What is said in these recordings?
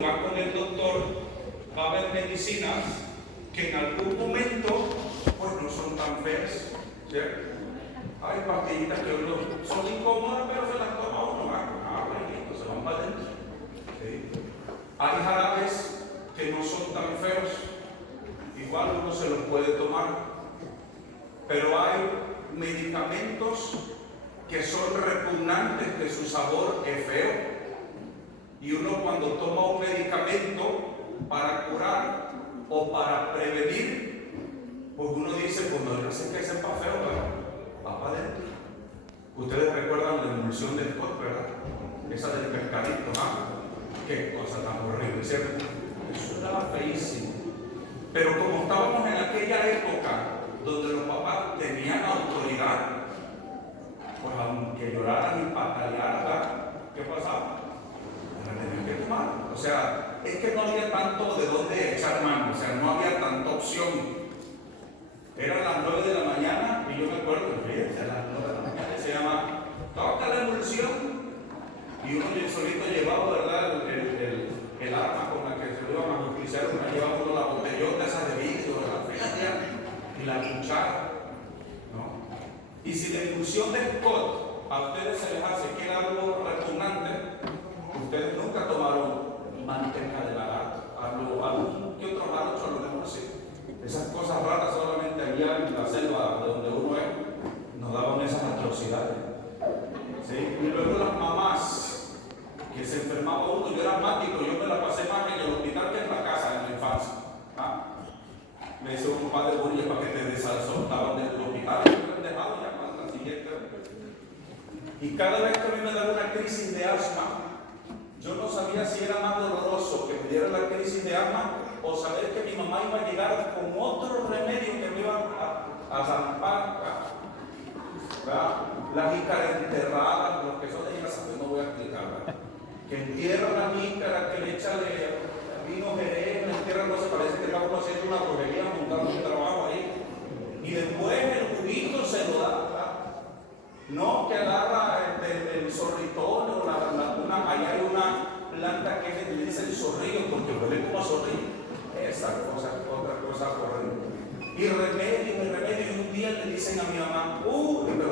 va con el doctor, va a haber medicinas que en algún momento pues no son tan feas, ¿cierto? Hay pastillitas que uno son incómodas, pero se las toma uno, se van para adentro. ¿Sí? Hay jarabes que no son tan feos, igual uno se los puede tomar, pero hay medicamentos que son repugnantes, que su sabor es feo. Y uno cuando toma un medicamento para curar o para prevenir, pues uno dice, pues no sé que sepa feo, pero va para adentro. Ustedes recuerdan la emulsión del Scott, ¿verdad? Esa del pescadito, qué cosa tan horrible, ¿cierto? Eso era feísimo. Pero como estábamos en aquella época donde los papás tenían autoridad, pues aunque lloraran y patalearan, ¿qué pasaba? Tenían que tomar. O sea, es que no había tanto de dónde echar mano, o sea, no había tanta opción. Eran las 9 de la mañana y yo me acuerdo, fíjense, a las 9 de la mañana se llama toca la emulsión y uno solito llevaba, ¿verdad? El arma con la que se lo iban a utilizar, uno llevaba uno la botellota esa de vidrio, y la cuchara, ¿no? Y si la emulsión de Scott a ustedes se les hace que era algo repugnante, ustedes nunca tomaron manteca de lagarto, algún que otro jarocho, lo mejor sí. Esas cosas raras solamente allá en la selva de donde uno es, nos daban esas atrocidades. ¿Sí? Y luego las mamás, que se enfermaba uno, yo era asmático, yo me la pasé más en el hospital que en la casa, en la infancia. Me hizo un padre de para que te desalzontaban del hospital, me han dejado ya para la siguiente. Y cada vez que a mí me daba una crisis de asma, yo no sabía si era más doloroso que me diera la crisis de asma o saber que mi mamá iba a llegar con otro remedio que me iba a zampar. La jícara enterrada, lo que son de ellas, no voy a explicar. Que entierran la jícara, que le echan vino jerez, le entierran, no se parece que está uno haciendo una brujería, montando un trabajo ahí. Y después el juguito se lo da. No que agarra el zorritón o allá hay una planta que le dice el zorrillo porque huele como a zorrillo. Esa cosa, otra cosa horrible. Y remedio, y un día le dicen a mi mamá, pero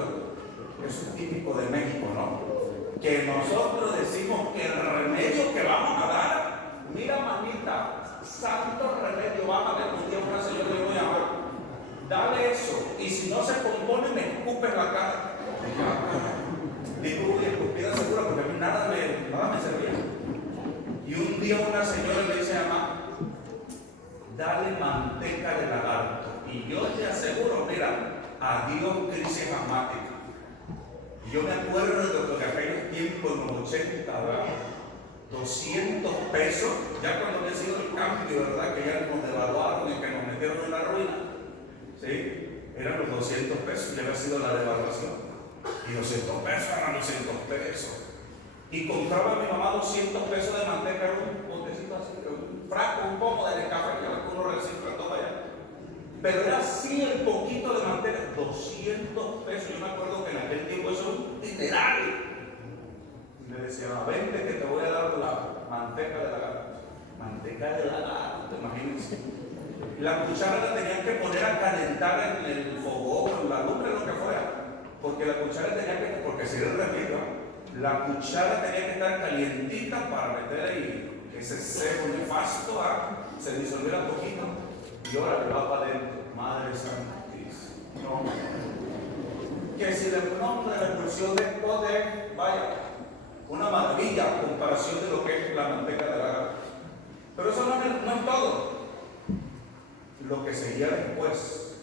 eso es típico de México, ¿no? Que nosotros decimos que el remedio que vamos a dar, mira mamita, santo remedio, vas a ver un día una señora le voy a llamar, dale eso, y si no se compone me escupe en la cara. Digo, escupida segura porque a mí nada me servía. Y un día una señora le dice a mamá, dale manteca de lagarto. Y yo te aseguro, mira, adiós crisis asmática. Y yo me acuerdo de que aquellos tiempos, en los 80, ¿verdad? 200 pesos, ya cuando había sido el cambio, ¿verdad? Que ya nos devaluaron y que nos metieron en la ruina. ¿Sí? Eran los 200 pesos, ya había sido la devaluación. Y 200 pesos eran 200 pesos. Y compraba a mi mamá 200 pesos de manteca, un botecito así, un frasco, un poco de café que algunos reciclan todo allá. Pero era así el poquito de manteca, 200 pesos. Yo me acuerdo que en aquel tiempo eso era un dineral. Y me decía, vente que te voy a dar la manteca de lagarto. Manteca de lagarto, imagínense. La cuchara la tenían que poner a calentar en el fogón, en la lumbre, lo que fuera. Porque la cuchara tenía que, porque si era el remedio, la cuchara tenía que estar calientita para meter ahí ese sebo nefasto, se disolviera un poquito y ahora le va para adentro. Madre Santísima. No. Que si el nombre de la expulsión de poder, vaya, una maravilla a comparación de lo que es la manteca de lagarto. Pero eso no es todo. Lo que seguía después,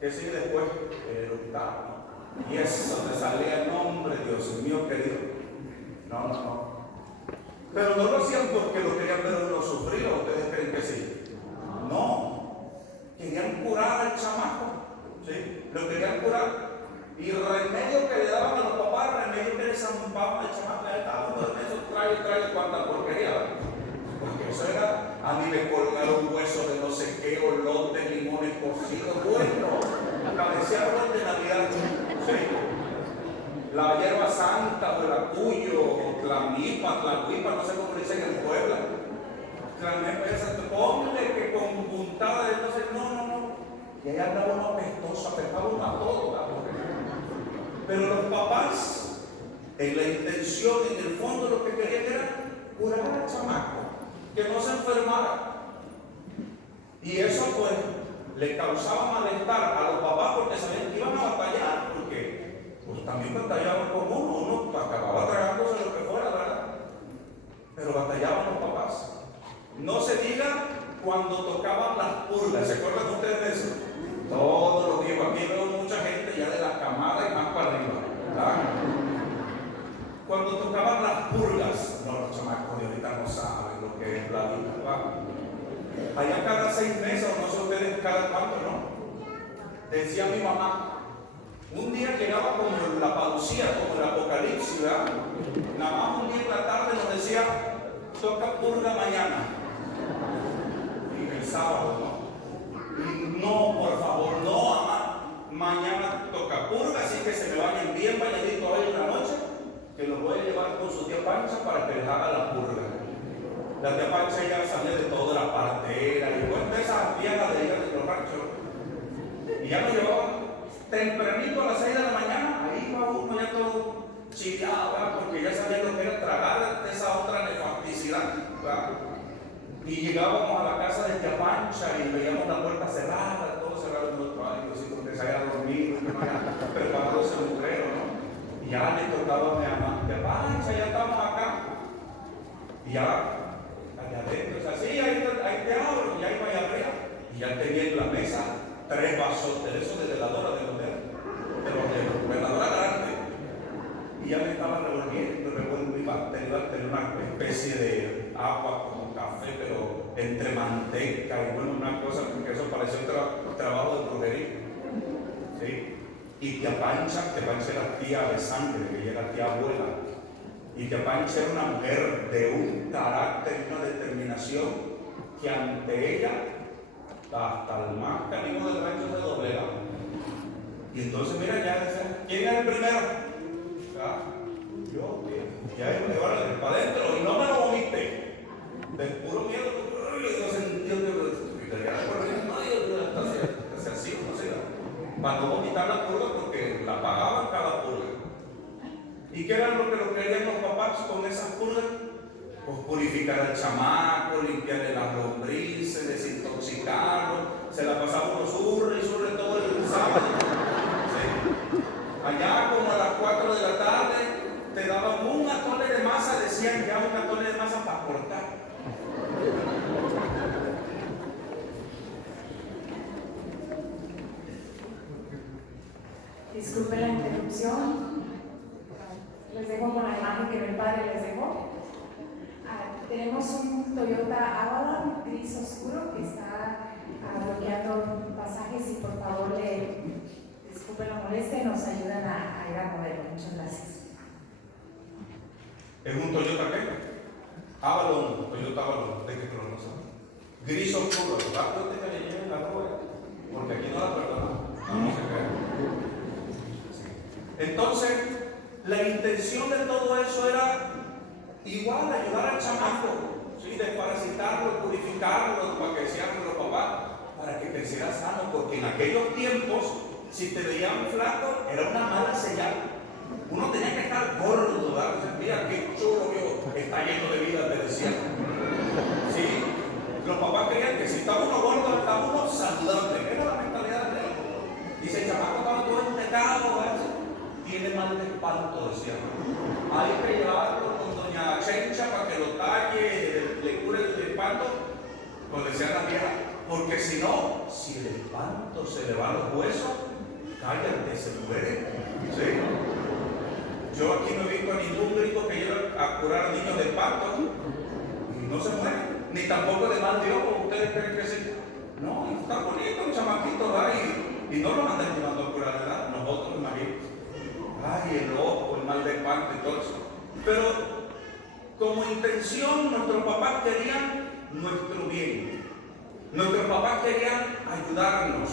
¿qué sigue después? El octavo. Y es donde salía el nombre, Dios mío querido. No. Pero no lo hacían porque lo querían ver uno sufrir, ¿o ustedes creen que sí? No. Querían curar al chamaco. ¿Sí? Lo querían curar. Y el remedio que le daban a los papás, el remedio que le zampaban al chamaco, eso trae cuánta porquería. Porque eso era, a mí me colgaron huesos de no sé qué, olor de limones cocidos, bueno, parecía olor de Navidad. ¿Sí? La hierba santa o el acuyo, la huipa, no sé cómo dicen en Puebla, papás, en la intención, en el fondo, lo que querían era curar al chamaco, que no se enfermara. Y eso pues le causaba malestar a los papás porque sabían que iban a batallar, porque pues también batallaban con uno acababa tragándose lo que fuera, ¿verdad? Pero batallaban los papás. No se diga cuando tocaban las purgas. ¿Se acuerdan ustedes de eso? Todos los días. Aquí veo mucha gente ya de la camada y más para arriba, ¿verdad? Cuando tocaban las purgas, no, los chamacos de ahorita no saben lo que es la vida, ¿verdad? Allá cada 6 meses, o no sé ustedes cada cuánto, ¿no? Decía mi mamá, un día llegaba como la parucía, como el apocalipsis, ¿verdad? Nada más un día en la tarde nos decía, toca purga mañana. Y el sábado, ¿no? No, por favor, no, mamá. Mañana toca purga, así que se me vayan bien bañaditos hoy en la noche, que los voy a llevar con su tía Pancha para que les haga la purga. La tía Pancha ya salía de toda la partera y bueno, de esas viejas de ellas de los ranchos. Y ya nos llevaban tempranito a las 6 de la mañana, ahí va uno ya todo chileado, ¿verdad? Porque ya sabía lo que era tragar de esa otra nefasticidad, ¿verdad? Y llegábamos a la casa de tía Pancha y veíamos la puerta cerrada, todo cerrado en nuestro año, así porque se había dormido, que no había preparado ese mugrero, ¿no? Y ya le tocaba a mi mamá, tía Pancha, ya estamos acá. Y ya, allá adentro, o sea, sí, ahí te abro, y ahí vaya arriba. Y ya tenía en la mesa 3 vasos de esos de veladora de los veladora grande. Y ya me estaba revolviendo, iba a tener una especie de agua como café, pero entre manteca y bueno, una cosa, porque eso parecía un trabajo de brujería. ¿Sí? Y tía Pancha era tía de sangre, que ella era tía abuela. Y tía Pancha era una mujer de un carácter y una determinación que ante ella hasta el más canino del rancho se doblega. Y entonces mira, ya decía, ¿quién es el primero? ¿Ah? Yo, ya me llevaron para adentro y no me lo vomité. De puro miedo, yo sentí que te quedaba corriendo, hasta así, no sé, para no vomitar la purga porque la pagaban cada purga. ¿Y qué era lo que querían los papás con esas purgas? Pues purificar al chamaco, limpiarle las lombrices, desintoxicarlo. Se la pasaba uno surre todo el sábado. ¿Sí? Allá como a las 4 de la tarde te daban un atole de masa, decían ya un atole de masa para cortar. Disculpe la interrupción. Les dejo con la imagen que mi padre les dejó. Tenemos un Toyota Avalon gris oscuro que está bloqueando pasajes y por favor, disculpen la molestia, nos ayudan a ir a moverlo. Muchas gracias. ¿Es un Toyota qué? Avalon, Toyota Avalon, ¿de qué color no sabe? Gris oscuro, ¿verdad? Yo te callé en la ropa, porque aquí no la perdonamos, no se cree. Entonces, la intención de todo eso era igual ayudar al chamaco, ¿sí? Desparasitarlo, purificarlo, para que decían los papás, para que creciera sano, porque en aquellos tiempos, si te veían flaco, era una mala señal. Uno tenía que estar gordo, ¿verdad? Mira qué chulo viejo, está lleno de vida, te decían. Sí, los papás creían que si estaba uno gordo, estaba uno saludable. Era la mentalidad de él. Y si el chamaco estaba todo en pecado, tiene mal de espanto, decían. Hay que llevarlo con doña Chencha para que lo talle, le cure el espanto, pues decían las viejas, porque si no, si el espanto se le va a los huesos, cállate, se muere. ¿Sí? Yo aquí no he visto a ningún griego que lleve a curar niños de espanto y no se mueren, ni tampoco de mal de ojo. ¿Ustedes creen que sí? No, está bonito un chamaquito, ¿verdad? Y no lo andan llevando a curar, ¿verdad? Nosotros, imagínate. Ay, el ojo, el mal de espanto y todo eso. Pero como intención, nuestros papás querían nuestro bien. Nuestros papás querían ayudarnos.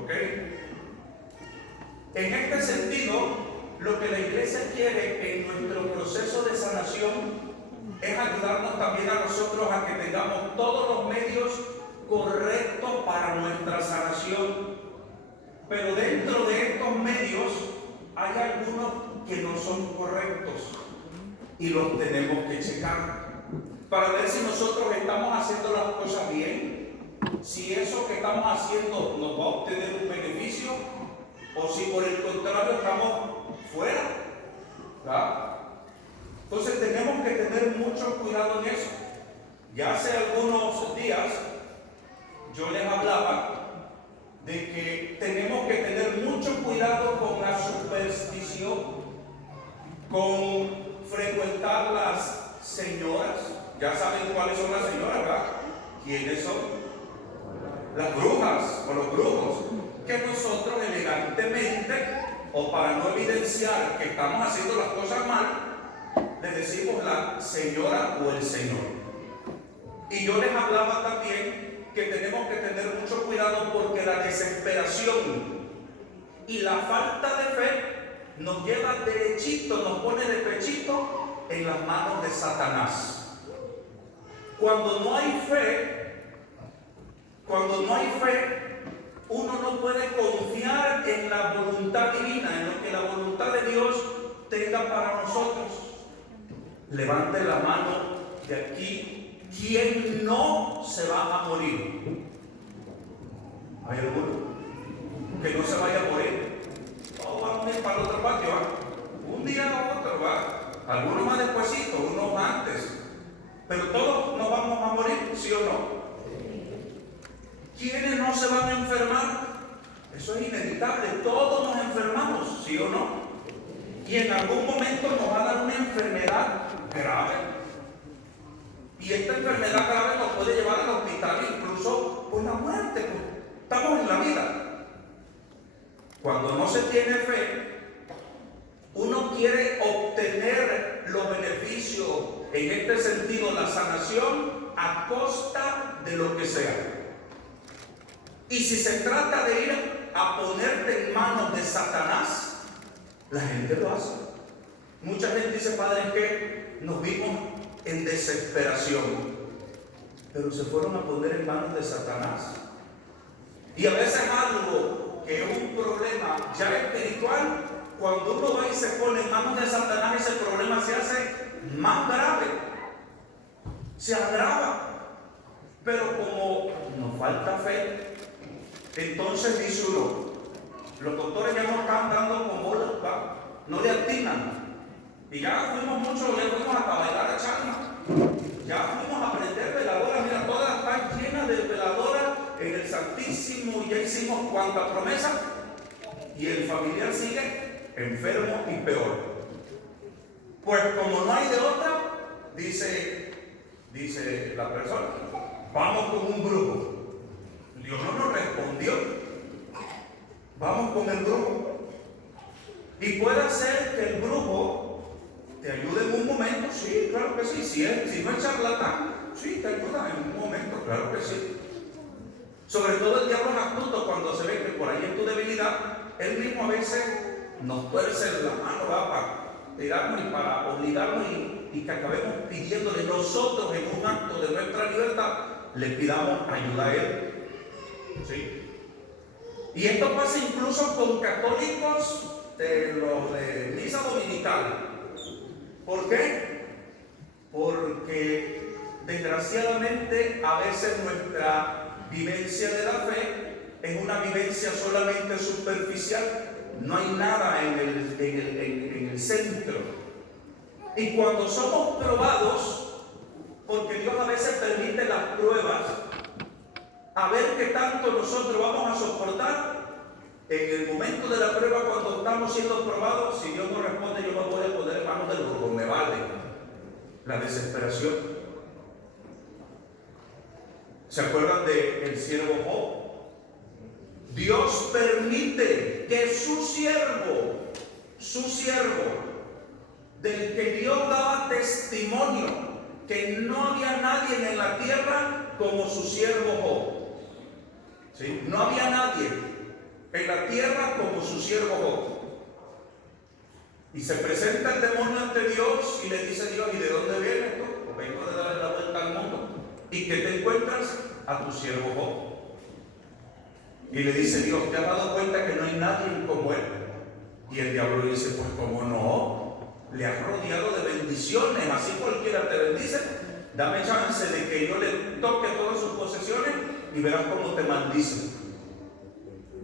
¿Ok? En este sentido, lo que la iglesia quiere en nuestro proceso de sanación es ayudarnos también a nosotros a que tengamos todos los medios correctos para nuestra sanación. Pero dentro de estos medios hay algunos que no son correctos y los tenemos que checar para ver si nosotros estamos haciendo las cosas bien, si eso que estamos haciendo nos va a obtener un beneficio o si por el contrario estamos fuera, ¿verdad? Entonces tenemos que tener mucho cuidado en eso. Ya hace algunos días yo les hablaba de que tenemos que tener mucho cuidado con la superstición, con frecuentar las señoras. Ya saben cuáles son las señoras, ¿verdad? ¿Quiénes son? Las brujas o los brujos, que nosotros elegantemente, o para no evidenciar que estamos haciendo las cosas mal, le decimos la señora o el señor. Y yo les hablaba también que tenemos que tener mucho cuidado porque la desesperación y la falta de fe nos lleva derechito, nos pone de pechito en las manos de Satanás. Cuando no hay fe, uno no puede confiar en la voluntad divina, en lo que la voluntad de Dios tenga para nosotros. Levante la mano de aquí, ¿quién no se va a morir? ¿Hay alguno que no se vaya a morir? Todos vamos a ir para el otro patio, ¿va? Un día o otro, ¿va? Algunos más despuesito, unos antes. Pero todos nos vamos a morir, ¿sí o no? ¿Quiénes no se van a enfermar? Eso es inevitable, todos nos enfermamos, ¿sí o no? Y en algún momento nos va a dar una enfermedad grave. Y esta enfermedad grave nos puede llevar al hospital, incluso por la muerte. Estamos en la vida. Cuando no se tiene fe, uno quiere obtener los beneficios, en este sentido la sanación, a costa de lo que sea. Y si se trata de ir a ponerte en manos de Satanás, la gente lo hace. Mucha gente dice, padre, es que nos vimos en desesperación, pero se fueron a poner en manos de Satanás. Y a veces algo que es un problema ya espiritual, cuando uno va y se pone en manos de Satanás, ese problema se hace más grave, se agrava. Pero como nos falta fe, entonces dice uno, los doctores ya no están dando con bolas, ¿va? No le atinan. Y ya fuimos mucho, ya fuimos a bailar a charla, ya fuimos a aprender veladoras, mira, todas están llenas de veladoras en el Santísimo, y ya hicimos cuantas promesas, y el familiar sigue enfermo y peor. Pues como no hay de otra, dice la persona, vamos con un brujo. Dios no nos respondió. Vamos con el brujo. Y puede ser que el brujo te ayude en un momento, sí, claro que sí. Si no es charlatán, sí, te ayuda en un momento, claro que sí. Sobre todo el diablo es astuto cuando se ve que por ahí es tu debilidad. Él mismo a veces nos tuerce la mano, va, para tirarnos y para obligarnos y que acabemos pidiéndole nosotros en un acto de nuestra libertad, le pidamos ayuda a él. ¿Sí? Y esto pasa incluso con católicos de los de misa dominical. ¿Por qué? Porque desgraciadamente a veces nuestra vivencia de la fe es una vivencia solamente superficial, no hay nada en el centro. Y cuando somos probados, porque Dios a veces permite las pruebas, a ver qué tanto nosotros vamos a soportar. En el momento de la prueba, cuando estamos siendo probados, si Dios no responde, yo me voy a poner en manos del brujo, me vale. La desesperación. ¿Se acuerdan del siervo Job? Dios permite que su siervo, del que Dios daba testimonio, que no había nadie en la tierra como su siervo Job. ¿Sí? No había nadie en la tierra como su siervo Job. Y se presenta el demonio ante Dios y le dice Dios, ¿y de dónde vienes tú? Pues vengo de darle la vuelta al mundo. ¿Y qué te encuentras? A tu siervo Job. Y le dice Dios, ¿te has dado cuenta que no hay nadie como él? Y el diablo dice, pues cómo no, le has rodeado de bendiciones, así cualquiera te bendice, dame chance de que yo le toque todas sus posesiones y verás cómo te maldice.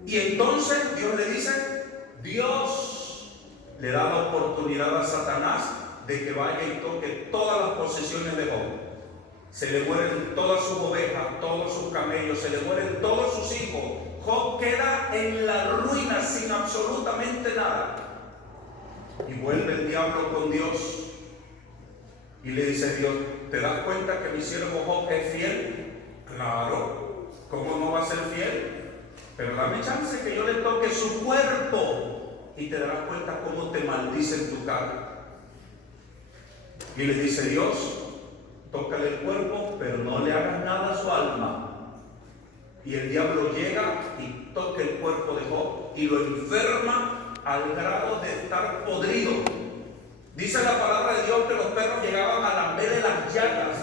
Y entonces Dios le dice, Dios le da la oportunidad a Satanás de que vaya y toque todas las posesiones de Job. Se le mueren todas sus ovejas, todos sus camellos, se le mueren todos sus hijos. Job queda en la ruina sin absolutamente nada. Y vuelve el diablo con Dios y le dice, Dios, ¿te das cuenta que mi siervo Job es fiel? Claro, ¿cómo no va a ser fiel? Pero dame chance que yo le toque su cuerpo y te darás cuenta cómo te maldice en tu cara. Y le dice Dios, tócale el cuerpo, pero no le hagas nada a su alma. Y el diablo llega y toca el cuerpo de Job y lo enferma al grado de estar podrido. Dice la palabra de Dios que los perros llegaban a lamberle las llagas.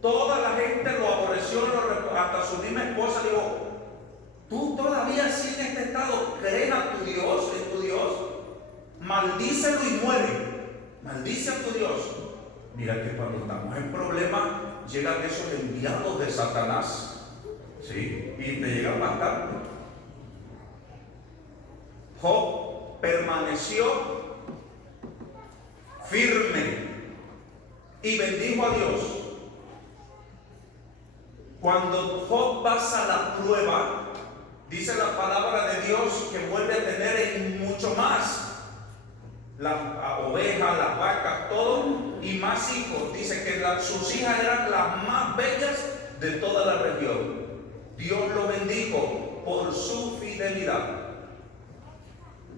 Toda la gente lo aborreció, hasta su misma esposa dijo, tú todavía así en este estado crees a tu Dios, en tu Dios, maldícelo y muere. Maldice a tu Dios. Mira que cuando estamos en problemas llegan esos enviados de Satanás, ¿sí? Y te llegan bastante. Job permaneció firme y bendijo a Dios. Cuando Job pasa la prueba, dice la palabra de Dios que vuelve a tener en mucho más. Las ovejas, las vacas, todo, y más hijos. Dice que sus hijas eran las más bellas de toda la región. Dios lo bendijo por su fidelidad.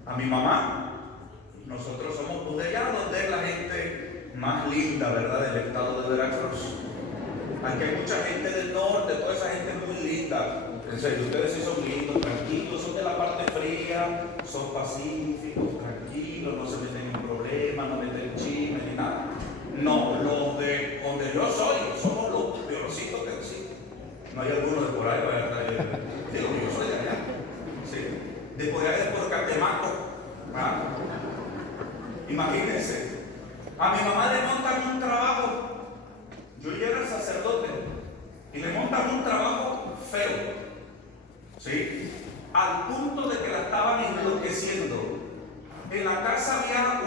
A mi mamá, nosotros somos budellanos de la gente más linda, ¿verdad?, del estado de Veracruz. Aquí hay mucha gente del norte, toda esa gente es muy linda. En serio, ustedes sí son lindos, tranquilos, son de la parte fría, son pacíficos, tranquilos, no se meten en problemas, no meten chismes ni nada. No, los de donde yo soy, somos los peorcitos que existen. No hay alguno de por ahí, ¿verdad? Digo, yo soy de allá. Sí. De por allá, de por Catemaco. ¿Ah? Imagínense, a mi mamá le montan un trabajo. Yo ya era sacerdote y le montan un trabajo feo. ¿Sí? Al punto de que la estaban enloqueciendo. En la casa había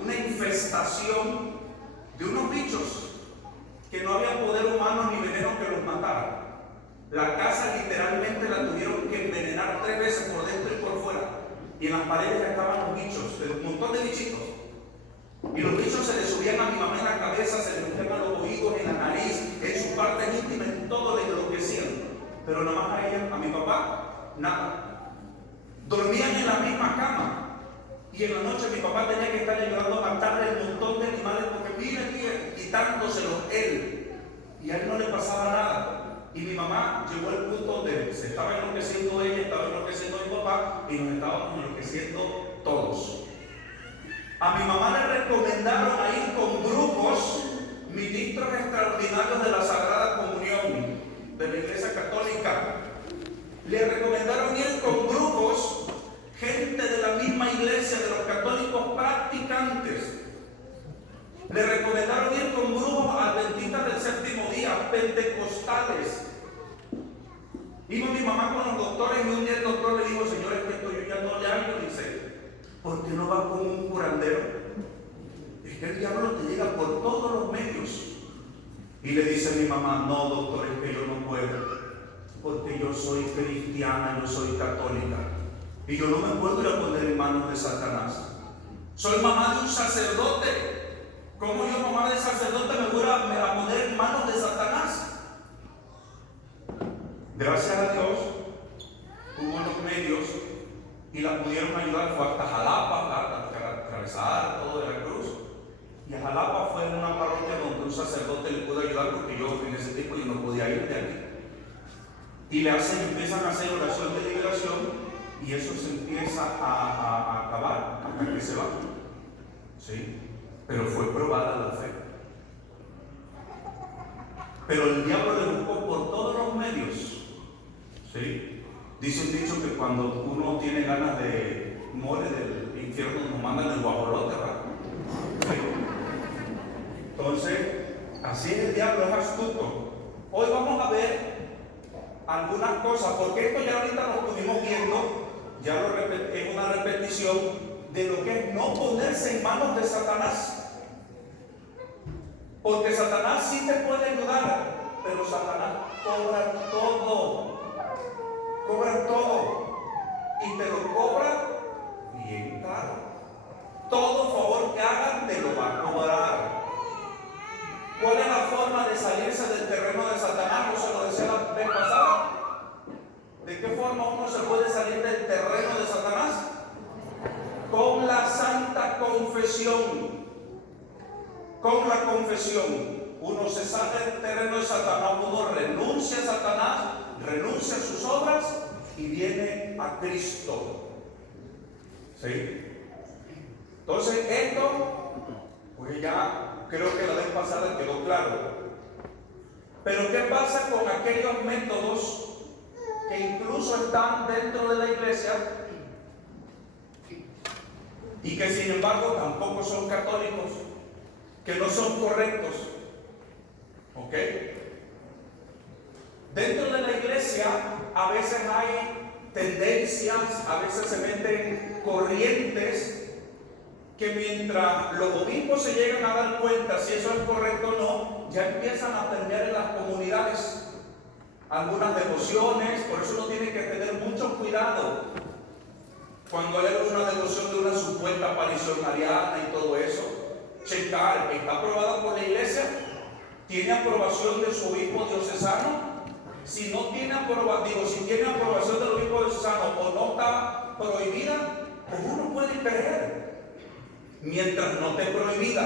una infestación de unos bichos que no había poder humano ni veneno que los matara. La casa literalmente la tuvieron que envenenar 3 veces por dentro y por fuera. Y en las paredes estaban los bichos, un montón de bichitos. Y los bichos se le subían a mi mamá en la cabeza, se le metían a los oídos, en la nariz, en su parte íntima, en todo le enloquecían. Pero nada más a ella, a mi papá, nada. Dormían en la misma cama. Y en la noche mi papá tenía que estar ayudando a matarle el montón de animales porque mire, quitándoselos él. Y a él no le pasaba nada. Y mi mamá llegó al punto donde se estaba enloqueciendo ella, estaba enloqueciendo mi papá y nos estábamos enloqueciendo todos. A mi mamá le recomendaron a ir con grupos, ministros extraordinarios de la Sagrada Comunión de la Iglesia Católica. Le recomendaron ir con grupos, gente de la misma iglesia, de los católicos practicantes. Le recomendaron ir con grupos adventistas del séptimo día, pentecostales. Iba mi mamá con los doctores y un día el doctor le dijo, señor, es que esto yo ya no le hago. Dice, ¿por qué no va con un curandero? Es que el diablo te llega por todos los medios. Y le dice mi mamá, no, doctor, es que yo no puedo. Porque yo soy cristiana, yo soy católica. Y yo no me puedo ir a poner en manos de Satanás. Soy mamá de un sacerdote. ¿Cómo yo, mamá de sacerdote, me voy a poner en manos de Satanás? Gracias a Dios, hubo los medios y la pudieron ayudar. Fue hasta Jalapa, hasta atravesar todo Veracruz. Y a Jalapa fue una parroquia donde un sacerdote le pudo ayudar porque yo en ese tiempo yo no podía ir de aquí. Y empiezan a hacer oración de liberación y eso se empieza a acabar hasta que se va. ¿Sí? Pero fue probada la fe. Pero el diablo le buscó por todos los medios. ¿Sí? Dice un dicho que cuando uno tiene ganas de mole del infierno nos mandan el guajolote, ¿verdad? Sí. Entonces, así es el diablo, es astuto. Hoy vamos a ver algunas cosas, porque esto ya ahorita lo estuvimos viendo, es una repetición de lo que es no ponerse en manos de Satanás. Porque Satanás sí te puede ayudar, pero Satanás cobra todo. Cobra todo. Y te lo cobra bien caro. Todo favor que hagan te lo va a cobrar. ¿Cuál es la forma de salirse del terreno de Satanás? ¿No se lo decía la vez pasada? ¿De qué forma uno se puede salir del terreno de Satanás? Con la santa confesión. Con la confesión. Uno se sale del terreno de Satanás, uno renuncia a Satanás, renuncia a sus obras y viene a Cristo. ¿Sí? Entonces esto, pues ya creo que la vez pasada quedó claro. Pero ¿qué pasa con aquellos métodos que incluso están dentro de la iglesia y que sin embargo tampoco son católicos, que no son correctos? ¿Ok? Dentro de la iglesia a veces hay tendencias, a veces se meten corrientes que mientras los obispos se llegan a dar cuenta si eso es correcto o no, ya empiezan a permear en las comunidades algunas devociones. Por eso uno tiene que tener mucho cuidado cuando hay una devoción de una supuesta aparición mariana y todo eso. Checar, ¿está aprobada por la iglesia? ¿Tiene aprobación de su obispo diocesano? Si no tiene si tiene aprobación del obispo diocesano o no está prohibida, pues uno puede creer mientras no esté prohibida.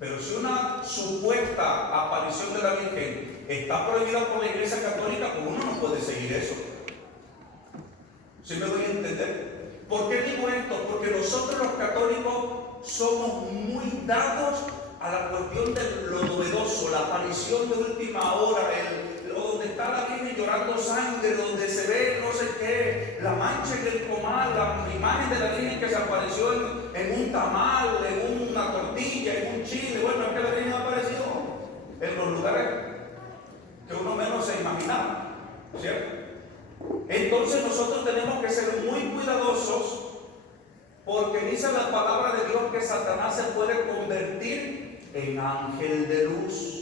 Pero si una supuesta aparición de la Virgen está prohibida por la Iglesia Católica, pues uno no puede seguir eso. ¿Sí me doy a entender? ¿Por qué digo esto? Porque nosotros los católicos somos muy dados a la cuestión de lo novedoso, la aparición de última hora, donde está la Virgen llorando sangre, donde se ve no sé qué, la mancha en el comal, la imagen de la Virgen que se apareció en un tamal, en una tortilla, en un chile. Bueno, es que la Virgen ha aparecido en los lugares que uno menos se imaginaba, ¿cierto? Entonces nosotros tenemos que ser muy cuidadosos, porque dice la palabra de Dios que Satanás se puede convertir en ángel de luz.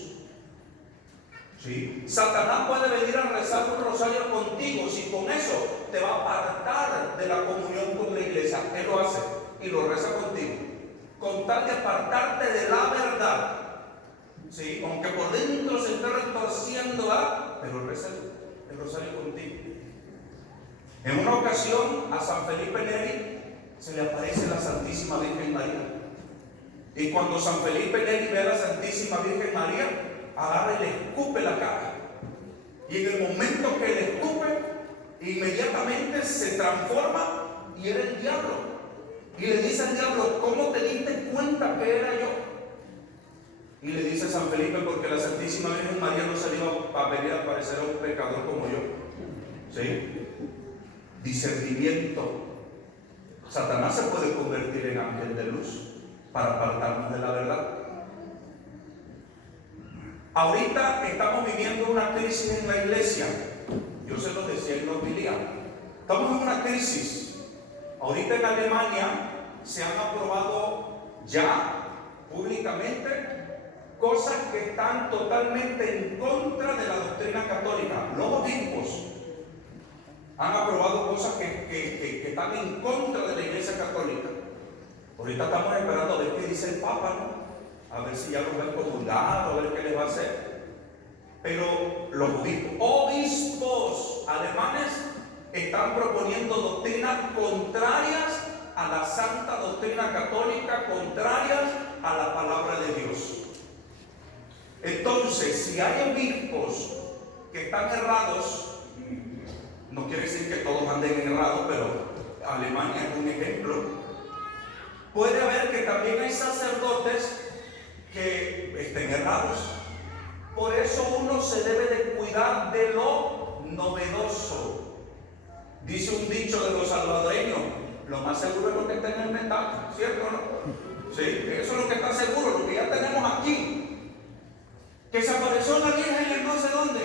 ¿Sí? Satanás puede venir a rezar un rosario contigo, si con eso te va a apartar de la comunión con la iglesia. Él lo hace y lo reza contigo, con tal de apartarte de la verdad. ¿Sí? Aunque por dentro se esté retorciendo, pero reza el rosario contigo. En una ocasión a San Felipe Neri se le aparece la Santísima Virgen María. Y cuando San Felipe Neri ve a la Santísima Virgen María, agarra y le escupe la cara. Y en el momento que le escupe, inmediatamente se transforma y era el diablo. Y le dice al diablo: ¿cómo te diste cuenta que era yo? Y le dice San Felipe: porque la Santísima Virgen María no salió para venir a parecer a un pecador como yo. ¿Sí? Discernimiento. Satanás se puede convertir en ángel de luz para apartarnos de la verdad. Ahorita estamos viviendo una crisis en la iglesia. Yo se lo decía en la homilía. Estamos en una crisis. Ahorita en Alemania se han aprobado ya públicamente cosas que están totalmente en contra de la doctrina católica. Los obispos han aprobado cosas que están en contra de la iglesia católica. Ahorita estamos esperando a ver qué dice el Papa, ¿no? A ver si ya lo ven comulgado, a ver qué les va a hacer. Pero los obispos alemanes están proponiendo doctrinas contrarias a la santa doctrina católica, contrarias a la palabra de Dios. Entonces, si hay obispos que están errados, no quiere decir que todos anden errados, pero Alemania es un ejemplo. Puede haber que también hay sacerdotes que estén errados. Por eso uno se debe de cuidar de lo novedoso. Dice un dicho de los salvadoreños, lo más seguro es lo que está en el metal, ¿cierto o no? Sí, eso es lo que está seguro, lo que ya tenemos aquí. Que se apareció una virgen en no sé dónde.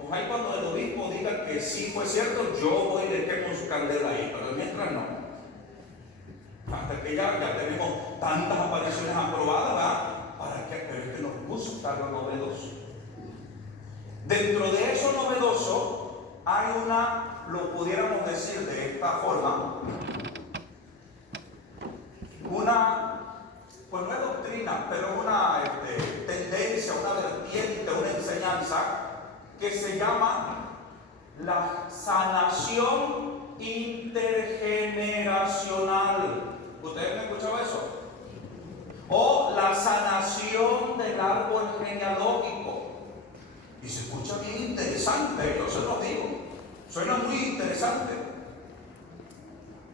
Pues ahí cuando el obispo diga que sí fue cierto, yo voy y le quemo su candela ahí, pero mientras no. Hasta que ya tenemos tantas apariciones aprobadas, ¿verdad? ¿Para qué? Pero es que nos gusta lo novedoso. Dentro de eso novedoso hay una, lo pudiéramos decir de esta forma, una, pues no es doctrina, pero una tendencia, una vertiente, una enseñanza que se llama la sanación intergeneracional. ¿Ustedes me han escuchado eso? O la sanación del árbol genealógico. Y se escucha bien interesante, yo se lo digo. Suena muy interesante.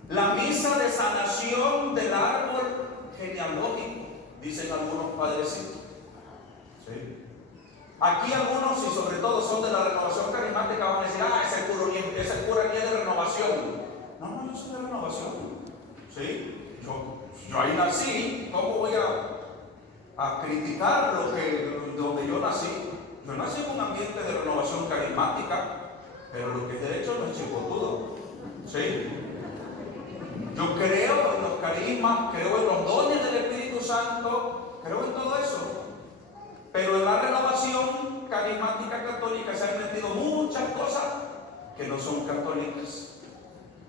La misa de sanación del árbol genealógico, dicen algunos padrecitos. ¿Sí? Aquí algunos, y sobre todo son de la renovación carismática, van a decir, ese cura ni es de renovación. No, yo soy de renovación. ¿Sí? Yo ahí nací, ¿cómo voy a criticar donde yo nací? Yo nací en un ambiente de renovación carismática, pero lo que es derecho no es chicotudo. ¿Sí? Yo creo en los carismas, creo en los dones del Espíritu Santo, creo en todo eso. Pero en la renovación carismática católica se han metido muchas cosas que no son católicas.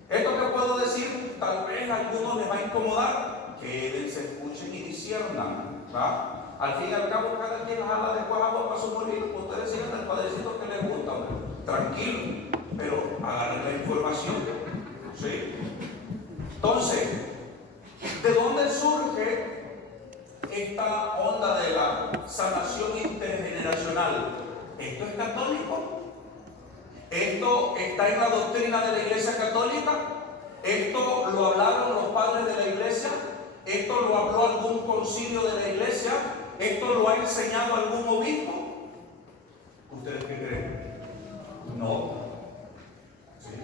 Esto que puedo decir, tal vez a algunos les va a incomodar, que se escuchen y disciernan, ¿verdad? Al fin y al cabo, cada quien jala después agua para su molino, pues ustedes sigan el padrecito que les gusta, ¿verdad? Tranquilo, pero agarren la información, ¿sí? Entonces, ¿de dónde surge esta onda de la sanación intergeneracional? ¿Esto es católico? ¿Esto está en la doctrina de la Iglesia Católica? ¿Esto lo hablaron los padres de la Iglesia? ¿Esto lo habló algún concilio de la Iglesia? ¿Esto lo ha enseñado algún obispo? ¿Ustedes qué creen? No. ¿Sí?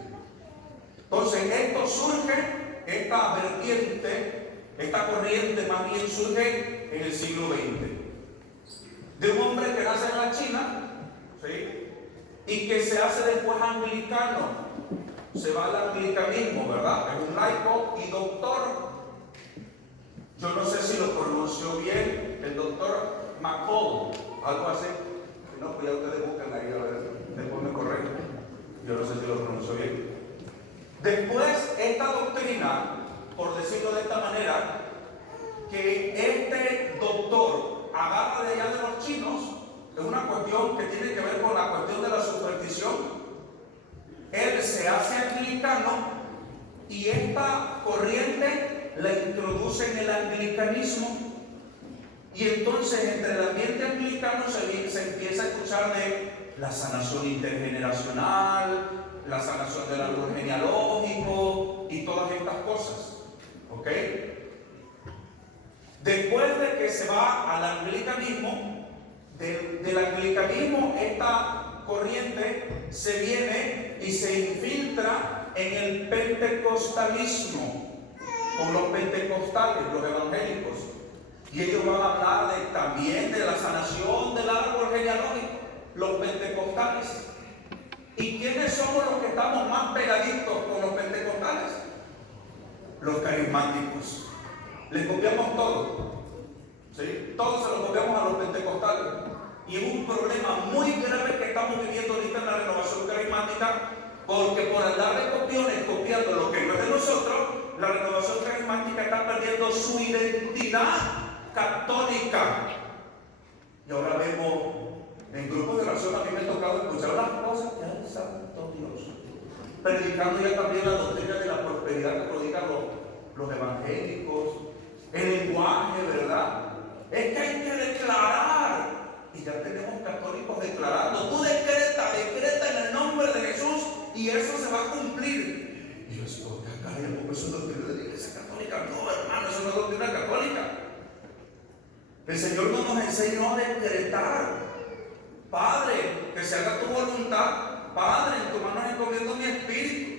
Entonces, esto surge, esta vertiente, esta corriente más bien surge en el siglo XX. De un hombre que nace en la China, ¿sí? Y que se hace después anglicano, se va al anglicanismo, ¿verdad? Es un laico y doctor. Yo no sé si lo pronunció bien, el doctor McCall, algo así. Si no, pues ya ustedes buscan ahí, a ver, después me corrigen. Yo no sé si lo pronunció bien. Después, esta doctrina, por decirlo de esta manera, que este doctor agarra de allá de los chinos, es una cuestión que tiene que ver con la cuestión de la superstición. Él se hace anglicano y esta corriente la introduce en el anglicanismo. Y entonces entre el ambiente anglicano se empieza a escuchar de la sanación intergeneracional, la sanación del árbol genealógico y todas estas cosas. ¿Ok? Después de que se va al anglicanismo, del anglicanismo esta corriente se viene y se infiltra en el pentecostalismo, con los pentecostales, los evangélicos. Y ellos van a hablar también de la sanación del árbol genealógico, los pentecostales. ¿Y quiénes somos los que estamos más pegaditos con los pentecostales? Los carismáticos. Les copiamos todo. ¿Sí? Todos se lo copiamos a los pentecostales. Y es un problema muy grave que estamos viviendo ahorita en la renovación carismática, porque por andar de copiones, copiando lo que no es de nosotros, la renovación carismática está perdiendo su identidad católica. Y ahora vemos en grupos de oración, a mí me ha tocado escuchar las cosas que hay, santo Dios, predicando ya también la doctrina de la prosperidad que predican los evangélicos, el lenguaje, ¿verdad? Es que hay que declarar. Y ya tenemos católicos declarando. Tú decreta en el nombre de Jesús y eso se va a cumplir. Y yo digo, caray, porque eso es doctrina de la Iglesia Católica. No, hermano, eso no es doctrina católica. El Señor no nos enseñó a decretar. Padre, que se haga tu voluntad. Padre, en tu mano encomiendo mi espíritu.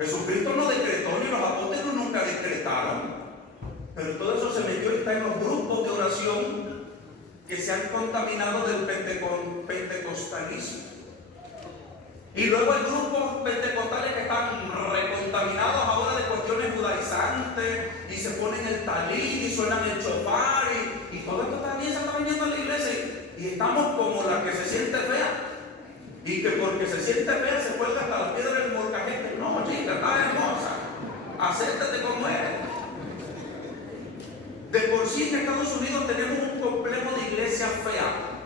Jesucristo no decretó, ni los apóstoles nunca decretaron. Pero todo eso se metió y está en los grupos de oración que se han contaminado del pentecostalismo. Y luego hay grupos pentecostales que están recontaminados ahora de cuestiones judaizantes y se ponen el talí y suenan el chofar y todo esto también se está viniendo a la iglesia y estamos como la que se siente fea y que porque se siente fea se cuelga hasta la piedra del molcajete. No, chica, está hermosa, acéptate como eres. De por sí en Estados Unidos tenemos un complejo de iglesia fea.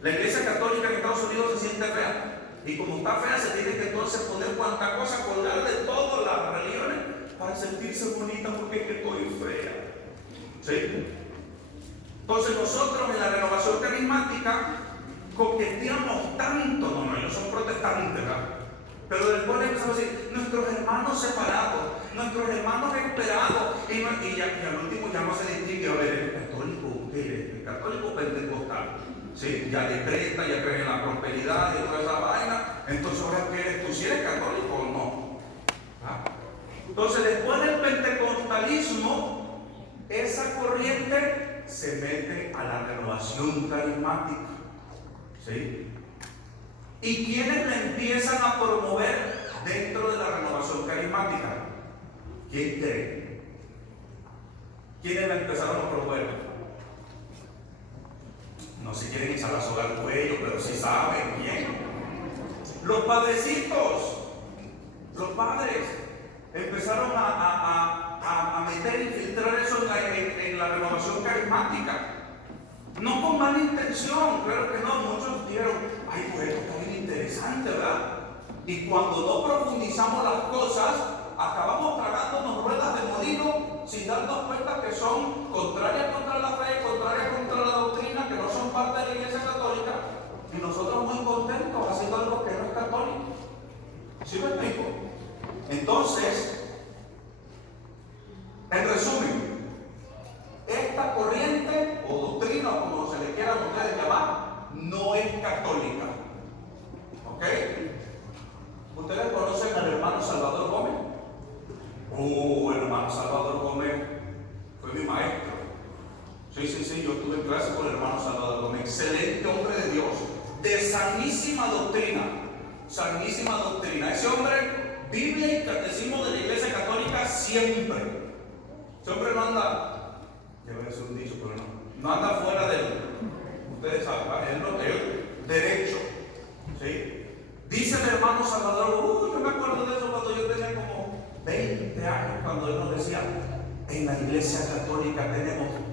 La iglesia católica en Estados Unidos se siente fea. Y como está fea, se tiene que entonces poner cuanta cosa, colgar de todas las religiones para sentirse bonita porque es que estoy fea. ¿Sí? Entonces nosotros en la renovación carismática coqueteamos tanto, no, ellos son protestantes, ¿verdad? Pero después empezamos a decir, nuestros hermanos separados, nuestros hermanos esperados, y al último ya no se distingue, a ver, ¿eres católico o qué eres? ¿El católico o pentecostal? Sí, ya decreta, ya creen en la prosperidad y toda esa vaina. Entonces, ¿ahora qué eres tú? ¿Si eres católico o no? ¿Ah? Entonces, después del pentecostalismo, esa corriente se mete a la renovación carismática. ¿Sí? ¿Y quiénes la empiezan a promover dentro de la renovación carismática? ¿Quién cree? ¿Quiénes la empezaron a promover? No se quieren echar la soga al cuello, pero sí saben quién. Los padrecitos, los padres, empezaron a meter, infiltrar eso en la renovación carismática. No con mala intención, claro que no. Muchos dijeron, ay, pues esto está bien interesante, ¿verdad? Y cuando no profundizamos las cosas, acabamos tragándonos ruedas de molino sin darnos cuenta que son contrarias contra la fe, contrarias contra la doctrina, que no son parte de la iglesia católica, y nosotros muy contentos haciendo algo que no es católico. ¿Sí me explico? Entonces, en resumen, esta corriente o doctrina, o como se le quieran ustedes llamar, no es católica. ¿Ok? ¿Ustedes conocen al hermano Salvador Gómez? El hermano Salvador Gómez fue mi maestro. Sí, yo estuve en clase con el hermano Salvador Gómez. Excelente hombre de Dios, de sanísima doctrina. Sanísima doctrina. Ese hombre, Biblia y catecismo de la iglesia católica siempre. Ese hombre no anda, ya voy a decir un dicho, pero no anda fuera de él. Ustedes saben, él derecho. ¿Sí? Dice el hermano Salvador, yo me acuerdo de eso cuando yo tenía como 20 años, cuando él nos decía, en la iglesia católica tenemos